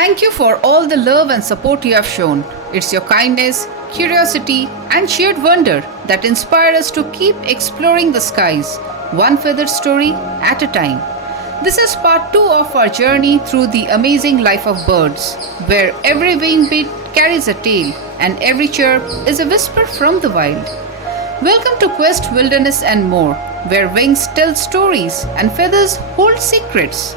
Thank you for all the love and support you have shown. It's your kindness, curiosity, and sheer wonder that inspire us to keep exploring the skies, one feathered story at a time. This is part 2 of our journey through the amazing life of birds, where every wing beat carries a tale and every chirp is a whisper from the wild. Welcome to Quest Wilderness and More, where wings tell stories and feathers hold secrets.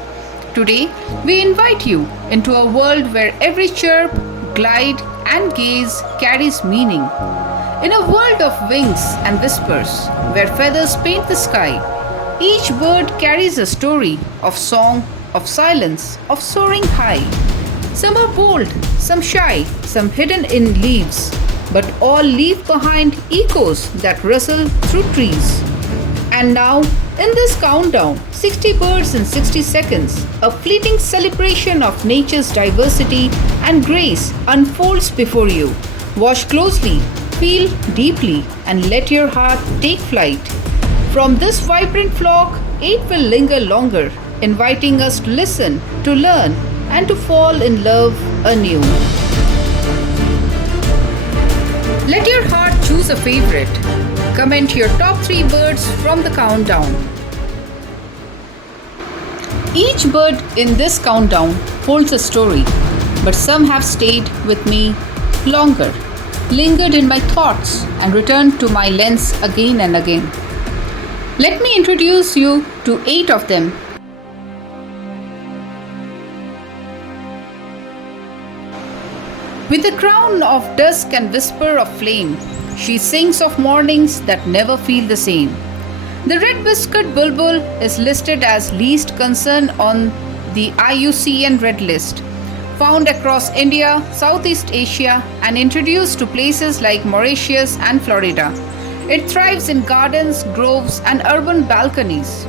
Today, we invite you into a world where every chirp, glide, and gaze carries meaning. In a world of wings and whispers, where feathers paint the sky, each bird carries a story of song, of silence, of soaring high. Some are bold, some shy, some hidden in leaves, but all leave behind echoes that rustle through trees. And now, in this countdown, 60 birds in 60 seconds, a fleeting celebration of nature's diversity and grace unfolds before you. Watch closely, feel deeply, and let your heart take flight. From this vibrant flock, 8 will linger longer, inviting us to listen, to learn, and to fall in love anew. Let your heart choose a favorite. Comment your top 3 birds from the countdown. Each bird in this countdown holds a story, but some have stayed with me longer, lingered in my thoughts, and returned to my lens again and again. Let me introduce you to 8 of them. With a crown of dusk and whisper of flame, she sings of mornings that never feel the same. The red-whiskered bulbul is listed as least concern on the IUCN Red List, found across India, Southeast Asia, and introduced to places like Mauritius and Florida. It thrives in gardens, groves, and urban balconies.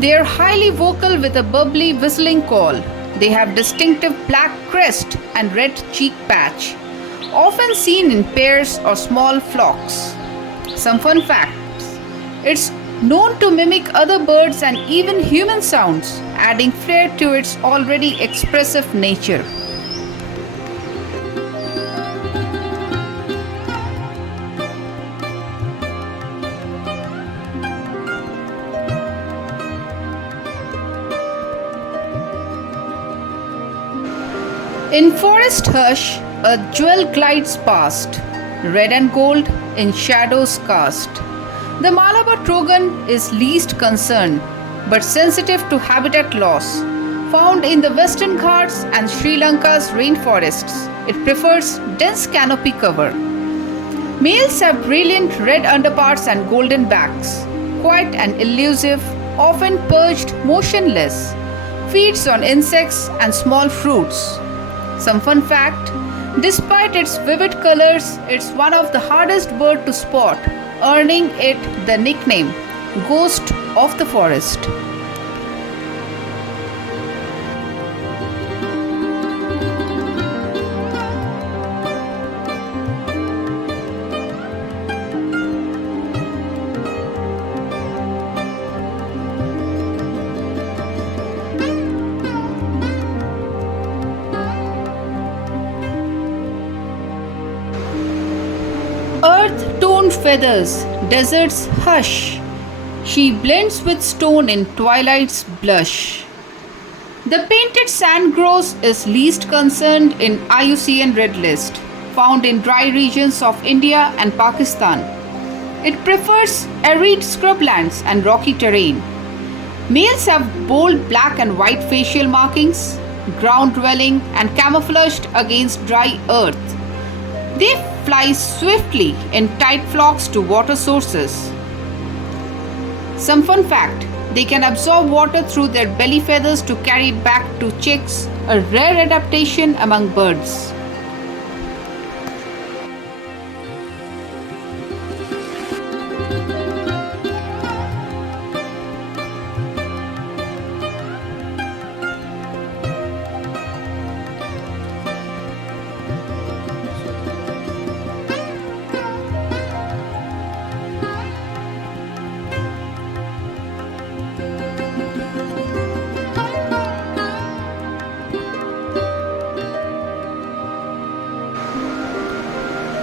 They are highly vocal with a bubbly whistling call. They have distinctive black crest and red cheek patch, often seen in pairs or small flocks. Some fun facts. It's known to mimic other birds and even human sounds, adding flair to its already expressive nature. In forest hush, a jewel glides past, red and gold in shadows cast. The Malabar Trogon is least concerned, but sensitive to habitat loss. Found in the Western Ghats and Sri Lanka's rainforests, it prefers dense canopy cover. Males have brilliant red underparts and golden backs, quiet and elusive, often perched motionless, feeds on insects and small fruits. Some fun fact, despite its vivid colors, it's one of the hardest birds to spot, earning it the nickname Ghost of the Forest. Earth-toned feathers, desert's hush. She blends with stone in twilight's blush. The painted sandgrouse is least concerned in IUCN Red List, found in dry regions of India and Pakistan. It prefers arid scrublands and rocky terrain. Males have bold black and white facial markings, ground-dwelling and camouflaged against dry earth. They fly swiftly in tight flocks to water sources. Some fun fact, they can absorb water through their belly feathers to carry it back to chicks, a rare adaptation among birds.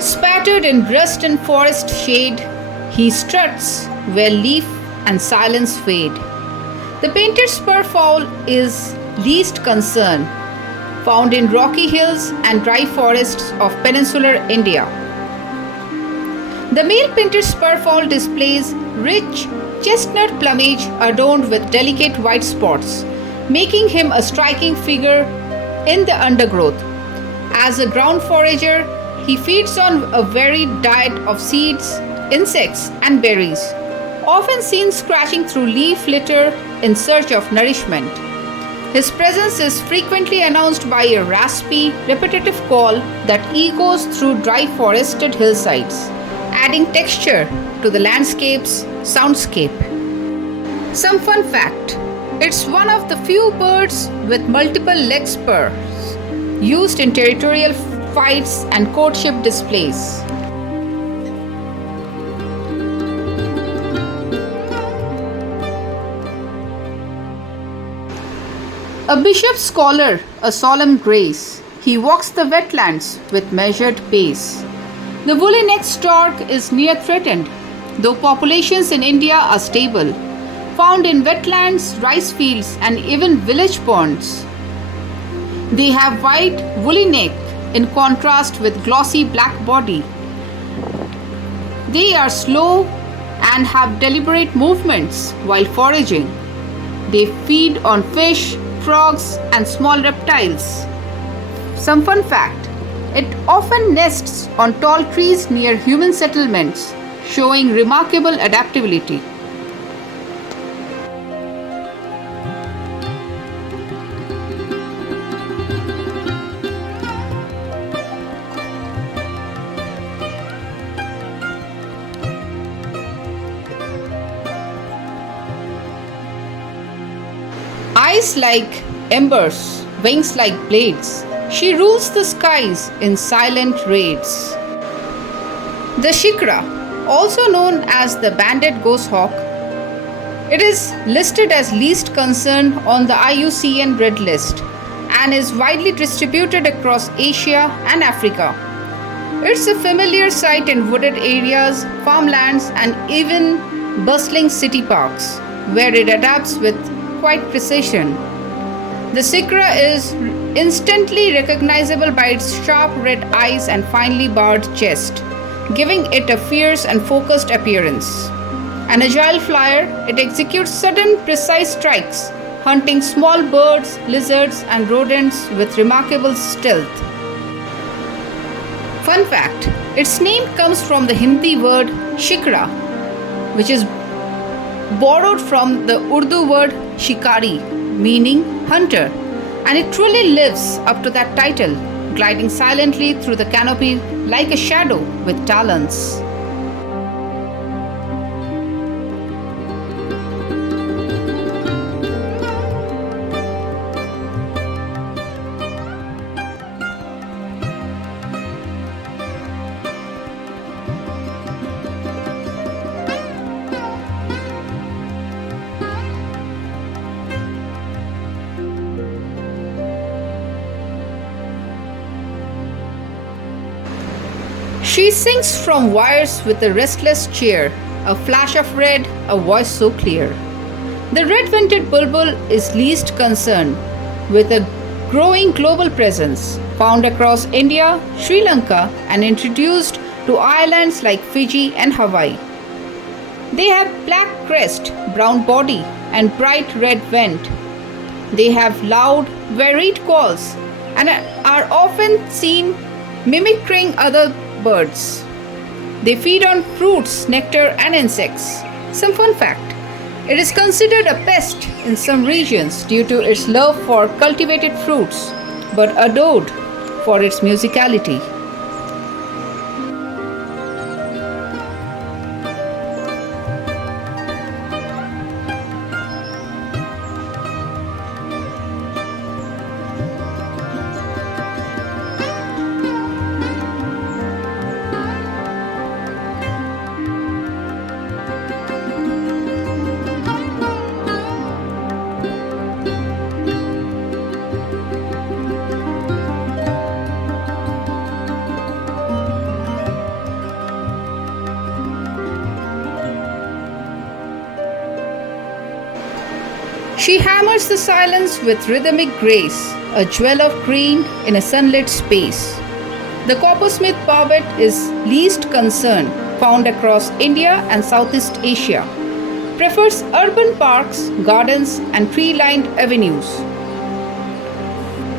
Spattered in rust and forest shade, he struts where leaf and silence fade. The painted spurfowl is least concern, found in rocky hills and dry forests of peninsular India. The male painted spurfowl displays rich chestnut plumage adorned with delicate white spots, making him a striking figure in the undergrowth. As a ground forager, he feeds on a varied diet of seeds, insects, and berries, often seen scratching through leaf litter in search of nourishment. His presence is frequently announced by a raspy, repetitive call that echoes through dry forested hillsides, adding texture to the landscape's soundscape. Some fun fact: it's one of the few birds with multiple leg spurs used in territorial fights and courtship displays. A bishop scholar, a solemn grace, he walks the wetlands with measured pace. The woolly-necked stork is near threatened, though populations in India are stable, found in wetlands, rice fields, and even village ponds. They have white woolly neck in contrast with glossy black body. They are slow and have deliberate movements while foraging. They feed on fish, frogs, and small reptiles. Some fun fact: it often nests on tall trees near human settlements, showing remarkable adaptability. Eyes like embers, wings like blades, she rules the skies in silent raids. The Shikra, also known as the banded goshawk, it is listed as least concern on the IUCN Red List and is widely distributed across Asia and Africa. It's a familiar sight in wooded areas, farmlands, and even bustling city parks, where it adapts with quite precision. The Shikra is instantly recognizable by its sharp red eyes and finely barred chest, giving it a fierce and focused appearance. An agile flyer, it executes sudden, precise strikes, hunting small birds, lizards, and rodents with remarkable stealth. Fun fact: its name comes from the Hindi word Shikra, which is borrowed from the Urdu word shikari, meaning hunter, and it truly lives up to that title, gliding silently through the canopy like a shadow with talons. She sings from wires with a restless cheer, a flash of red, a voice so clear. The red-winged bulbul is least concerned, with a growing global presence, found across India, Sri Lanka, and introduced to islands like Fiji and Hawaii. They have black crest, brown body, and bright red vent. They have loud, varied calls and are often seen mimicking other birds. They feed on fruits, nectar, and insects. Some fun fact: it is considered a pest in some regions due to its love for cultivated fruits, but adored for its musicality. She hammers the silence with rhythmic grace, a jewel of green in a sunlit space. The Coppersmith Barbet is least concern, found across India and Southeast Asia. Prefers urban parks, gardens, and tree-lined avenues.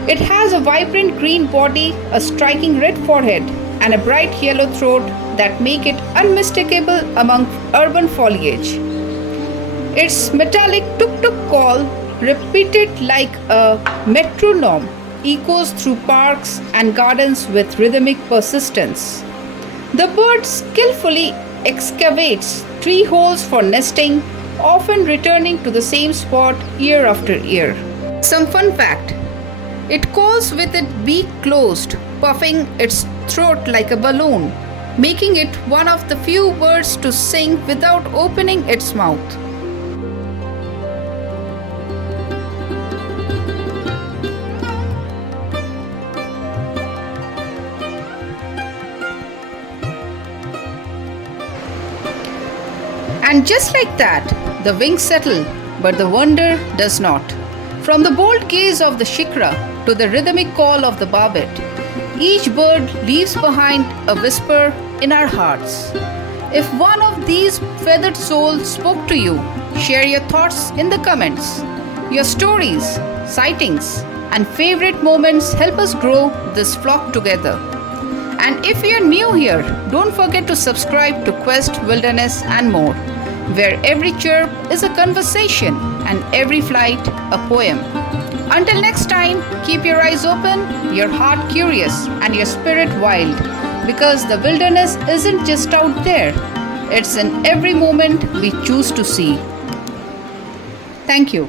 It has a vibrant green body, a striking red forehead, and a bright yellow throat that make it unmistakable among urban foliage. Its metallic tuk-tuk call, repeated like a metronome, echoes through parks and gardens with rhythmic persistence. The bird skillfully excavates tree holes for nesting, often returning to the same spot year after year. Some fun fact: it calls with its beak closed, puffing its throat like a balloon, making it one of the few birds to sing without opening its mouth. And just like that, the wings settle, but the wonder does not. From the bold gaze of the Shikra to the rhythmic call of the Barbet, each bird leaves behind a whisper in our hearts. If one of these feathered souls spoke to you, share your thoughts in the comments. Your stories, sightings, and favorite moments help us grow this flock together. And if you're new here, don't forget to subscribe to Quest, Wilderness, and More, where every chirp is a conversation and every flight a poem. Until next time, keep your eyes open, your heart curious, and your spirit wild, because the wilderness isn't just out there, it's in every moment we choose to see. Thank you.